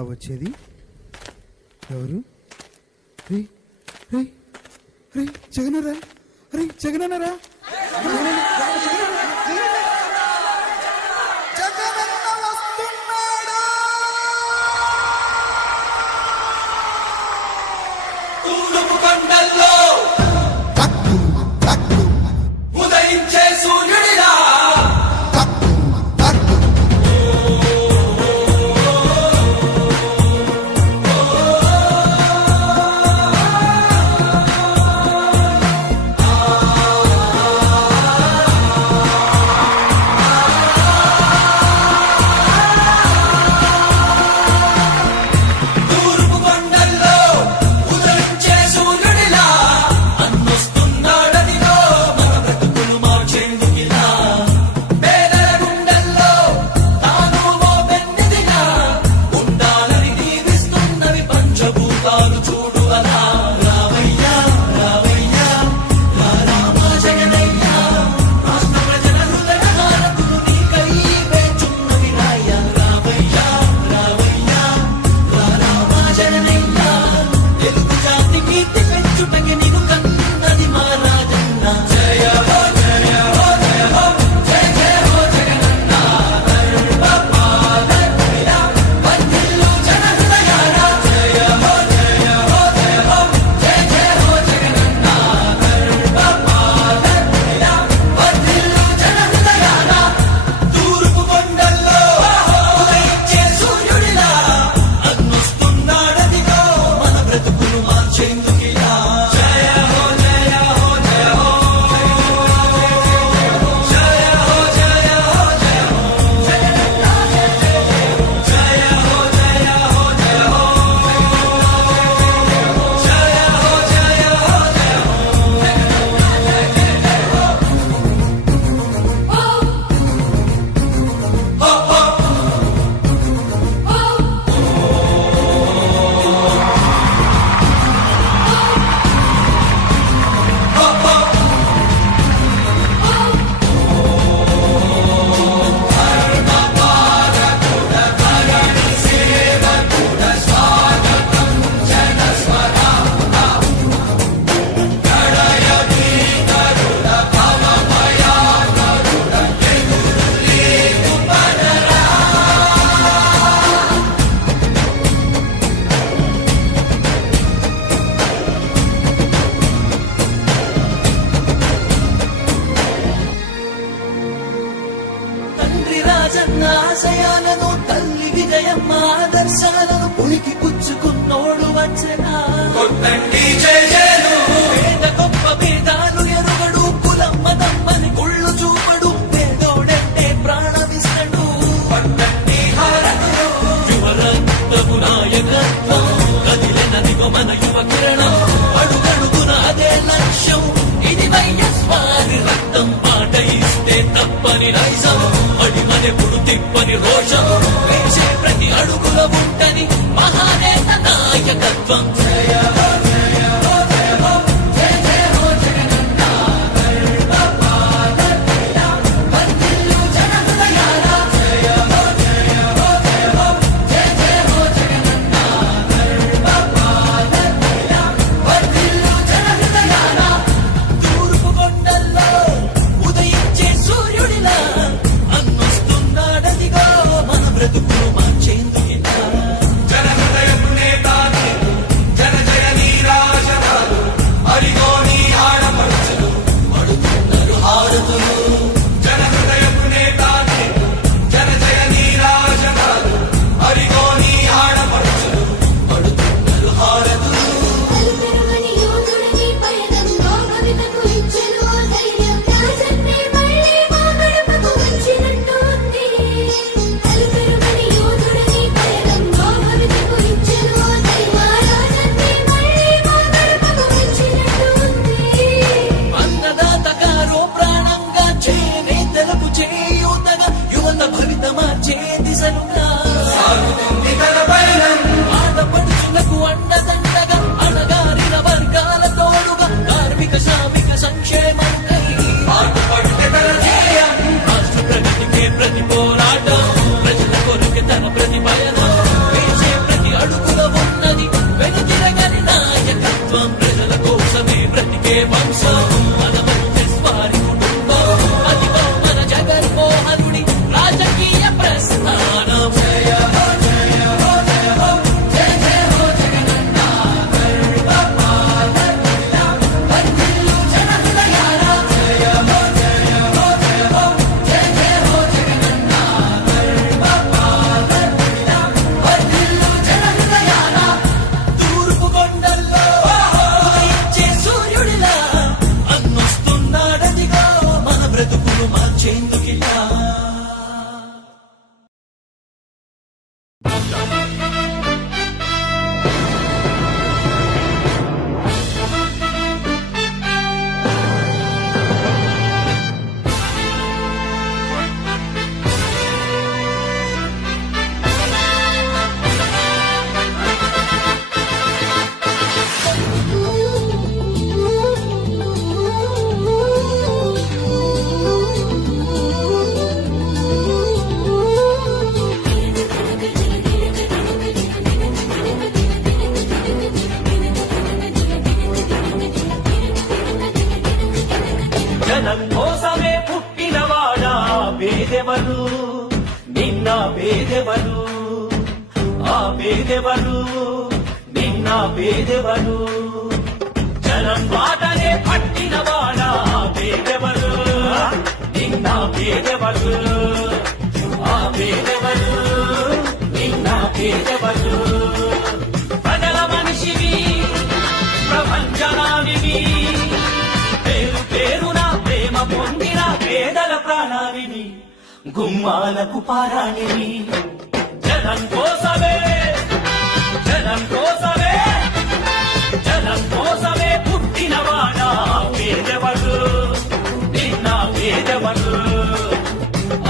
ద్వారా వచ్చేది? ఎవరు? రే రే రే జగన్ రా రే జగన్ జగనరా దేవుడు తిప్పని రోజు గుమ్మాలకు పారాణి. జనం కోసమే జనం కోసమే జనం కోసమే పుట్టినవాడా పేదవరు నిన్న పేదవరు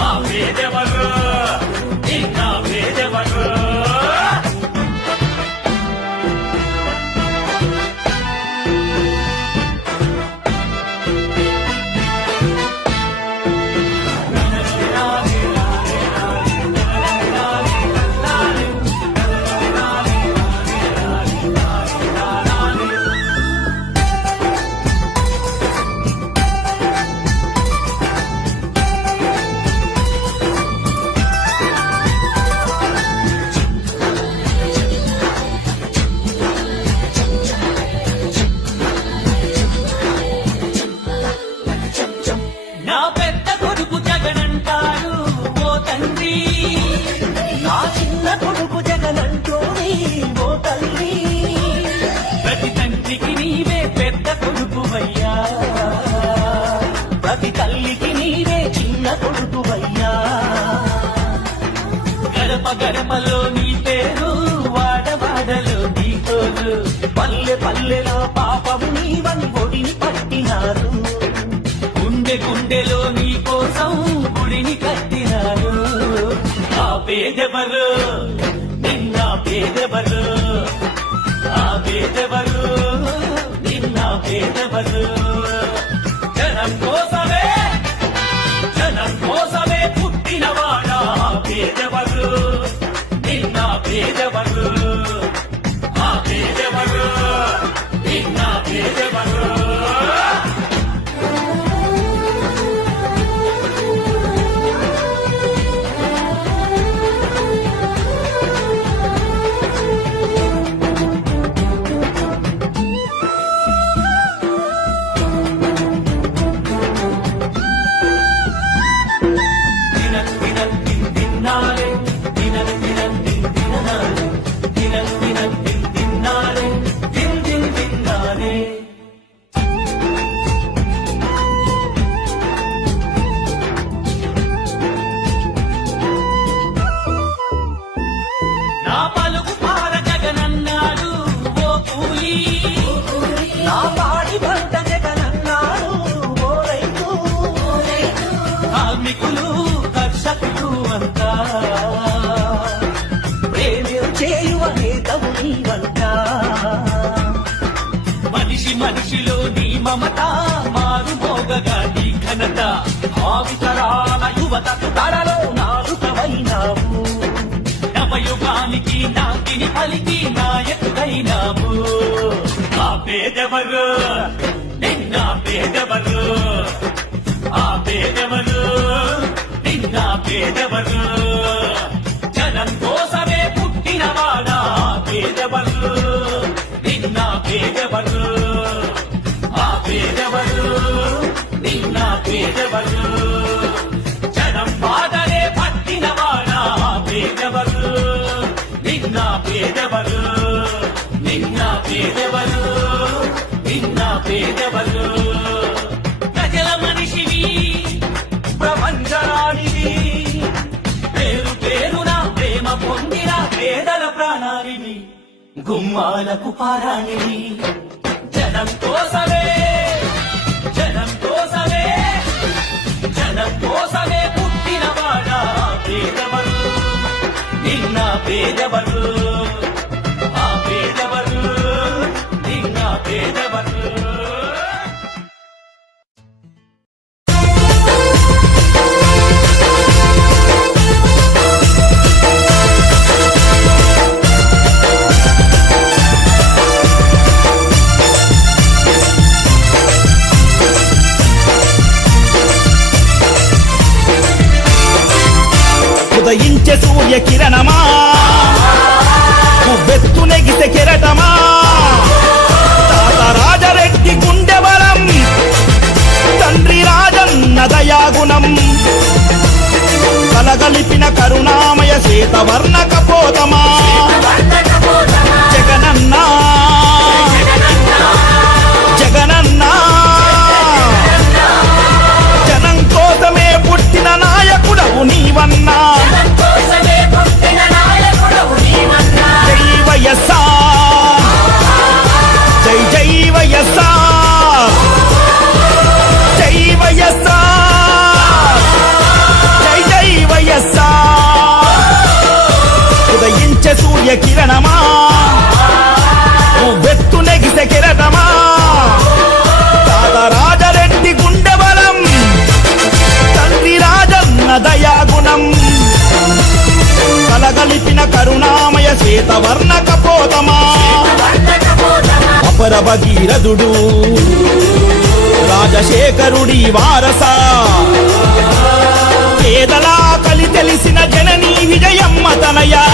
ఆ పేదవరు గుండెలో నీ కోసం గుడిని కట్టినారు ఆ పేదెవరు? నిన్న పేదెవరు? ఆ పేదెవరు? నిన్న పేదెవరు? జనం కోసమే జనం కోసమే పుట్టినవాడా పేదెవరు? నిన్న పేదెవరు? ఆ పేదెవరు? నిన్న పేదెవరు? నాకిని పలికి నాయకుడైనావు. ఆ పేదెవరు నిన్న పేదెవరు. ఆ పేదెవరు నిన్న పేదెవరు. జనం కోసమే పుట్టినవాడా పేదెవరు. నిన్న పేదెవరు ఆ పేదెవరు నిన్న పేదెవరు. పేదవరు నిన్న పేదవరు నిన్న పేదవరు ప్రజల మనిషివి ప్రపంచరానివి పేరు పేరున ప్రేమ పొందిన పేదల ప్రాణానివి గుమ్మాలకు పారాణివి జనం కోసమే ఉదయించే సూర్య కిరణమా వెత్తు నెగిసే కెరటమా తాత రాజరెడ్డి గుండె బలం తండ్రి రాజన్న దయాగుణం కలగలిపిన కరుణామయ శ్వేతవర్ణ కపోతమా సూర్య కిరణమా? వెత్తు నెగిసె కిరటమా? తాత రాజరెడ్డి గుండె బలం తండ్రి రాజన్న దయాగుణం. కలగలిపిన కరుణామయ శ్వేతవర్ణ కపోతమా అపర భగీరథుడు రాజశేఖరుడి వారస. పేదలా కలి తెలిసిన జననీ విజయమ్మ తనయా.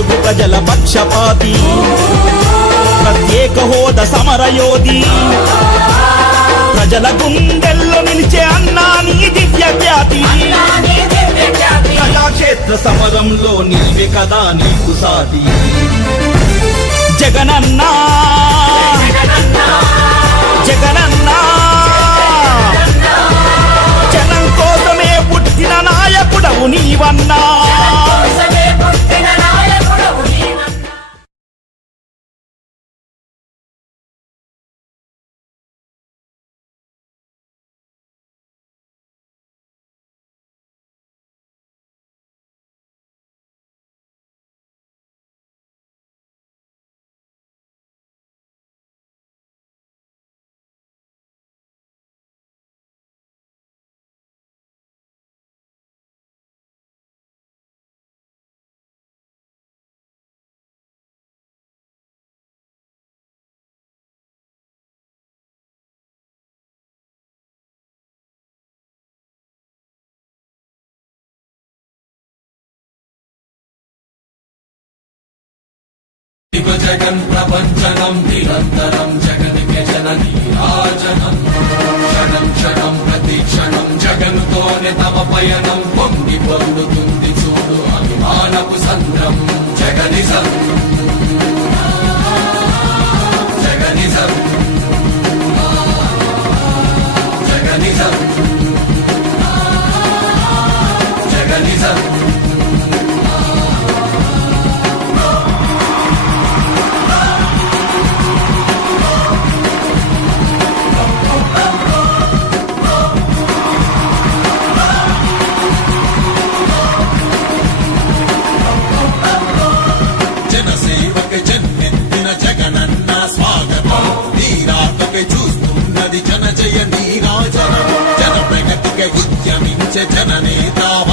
తెలుగు ప్రజల పక్షపాతి. ప్రత్యేక హోద సమరయోధి. ప్రజల గుండెల్లో నిలిచే అన్నా నీ దివ్య ఖ్యాతి ప్రజాక్షేత్ర సమరంలో నీవే కదా నీకు సాటి. జగనన్నా. జగనన్నా. జనం కోసమే పుట్టిన నాయకుడవు నీవన్నా. ఇదిగో జగన్ ప్రపంచనం నిరంతరం జగదికే జననీ రాజనం క్షణం క్షణం ప్రతి క్షణం జగన్తోనే తమ పయనం. పొంగి పొందుతుంది చూడు అభిమానపు సంద్రం జగనిజం. జగనిజం. జగనిజం. జగనిజం. ఉద్యమించే తావ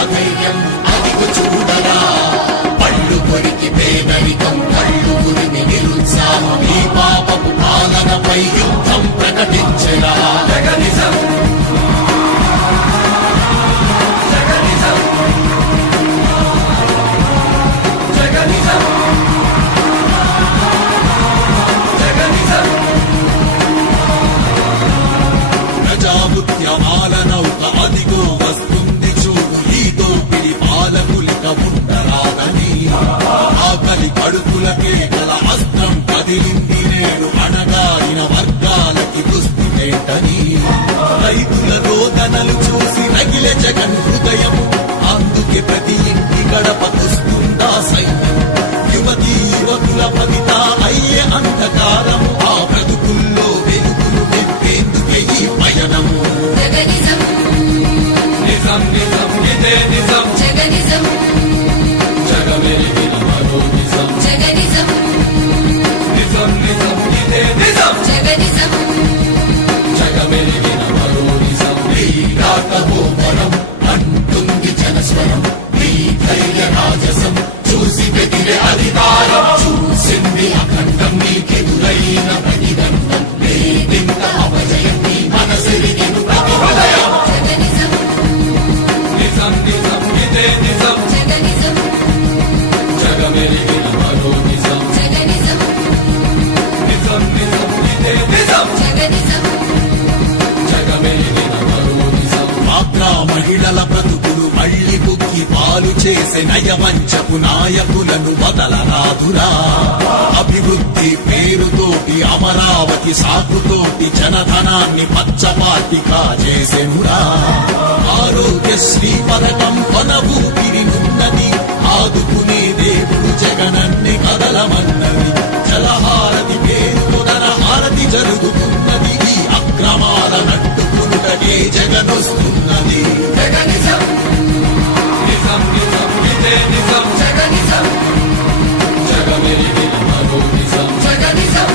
అధైర్యం అదిగు చూడరా పళ్ళు కొరికి పేదరికం కళ్ళు గురిని నిరుత్సాహం. ఈ పాపపు పాలనపై యుద్ధం ప్రకటించెరా నౌక అదిగో ఈ దోపిడి ఉండరాదని ఆకలి కడుపులకే గల అస్త్రం కదిలింది నేను అణగారిన వర్గాలకి దుస్థితేంటని రైతుల రోదనలు చూసి రగిలే జగన్ హృదయము అందుకే ప్రతి ఇంటి గడప కుస్తుందా చేసే నయవంచపు నాయకులను వదలరాదురా. అభివృద్ధి పేరుతోటి అమరావతి సాకుతోటి జనధనాన్ని పచ్చపాటి కాజేసెనురా ఆరోగ్యశ్రీ పథకం పనభూతిని ఉన్నది ఆదుకునే దేవుడు జగనన్ని కదలమన్నది. జలహారతి పేరు పేరుతో హారతి జరుగుతున్నది. ఈ అక్రమాల నట్టుకునుటకే జగనొస్తున్నది. జగనిజం. జగనిజం జగమెరిగిన మరో నిజం జగనిజం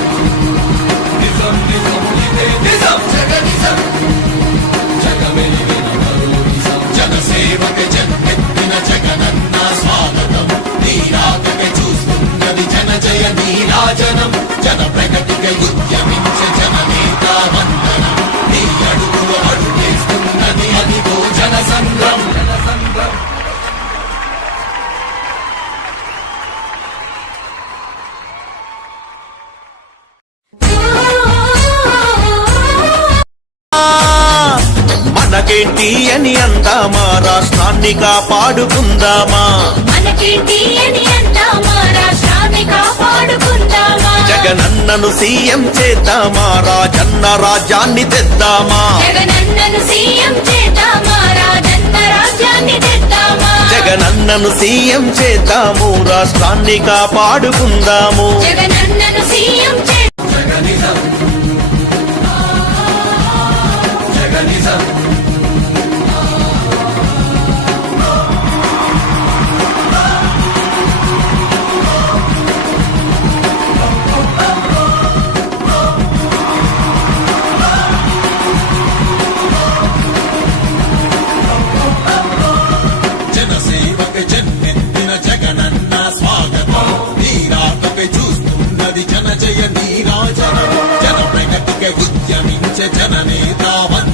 కాపాడుకుందామా జగనన్నను సీఎం చేద్దామా? రాజన్న రాజ్యాన్ని తెద్దామా? జగనన్నను సీఎం చేద్దాము రాష్ట్రాన్ని కాపాడుకుందాము. జగనన్నను సీఎం జననీ తావన్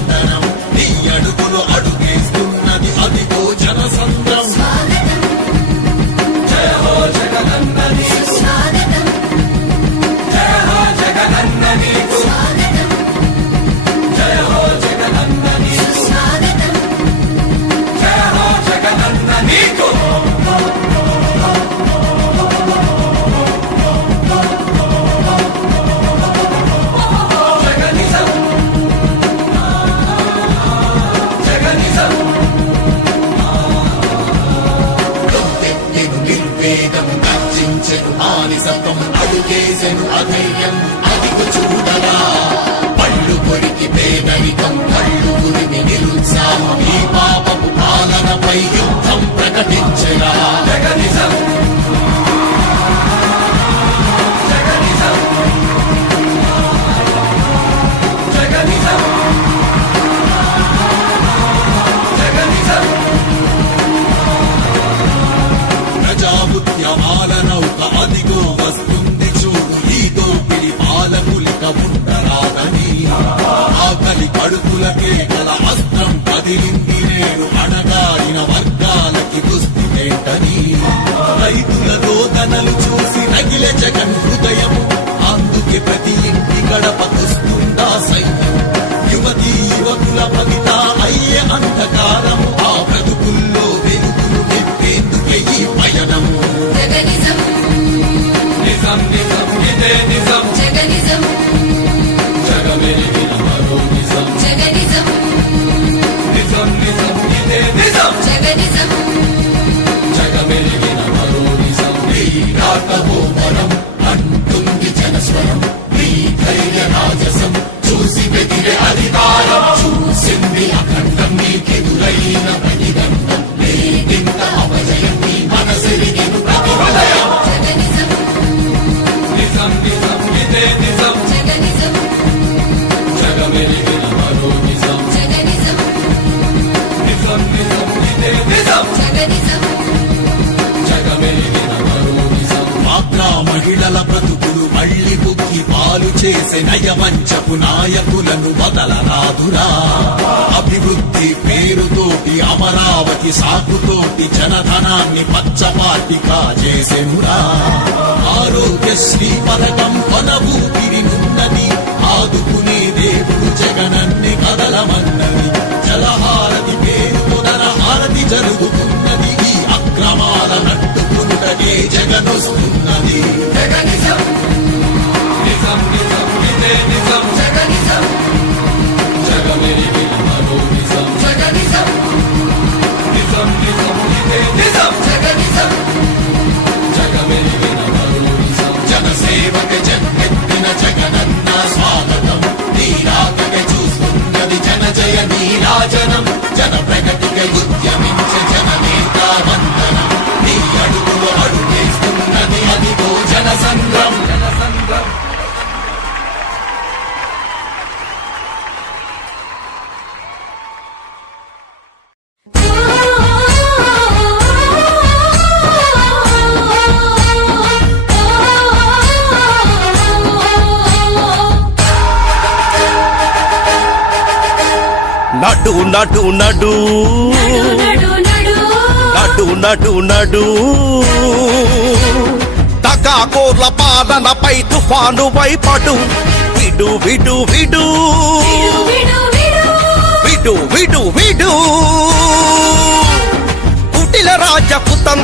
వదలరాదురా అభివృద్ధి పేరుతోటి అమరావతి సాగుతోటి జనధనాన్ని పచ్చపాటి కాజేసెనురా ఆరోగ్యశ్రీ పథకం కొన ఊపిరినున్నది ఆదుకునే దేవుడు జగనన్ని కదలమన్నది. జలహారతి పేరు మొదల హారతి జరుగుతున్నది ఈ అక్రమాల నట్టుకుంటనే జగనొస్తున్నది జగనిజం నిజం. నిజం నిజం జగనిజం జన జయ నీరాజనం జన ప్రగతిక ఉద్యమించ నాటు ఉన్నాడు నాటు ఉన్నాడు ఉన్నాడు తగాకోర్ల పాలనపై తుఫాను వైపడు విడు విడు విడు. విడు విడు విడు.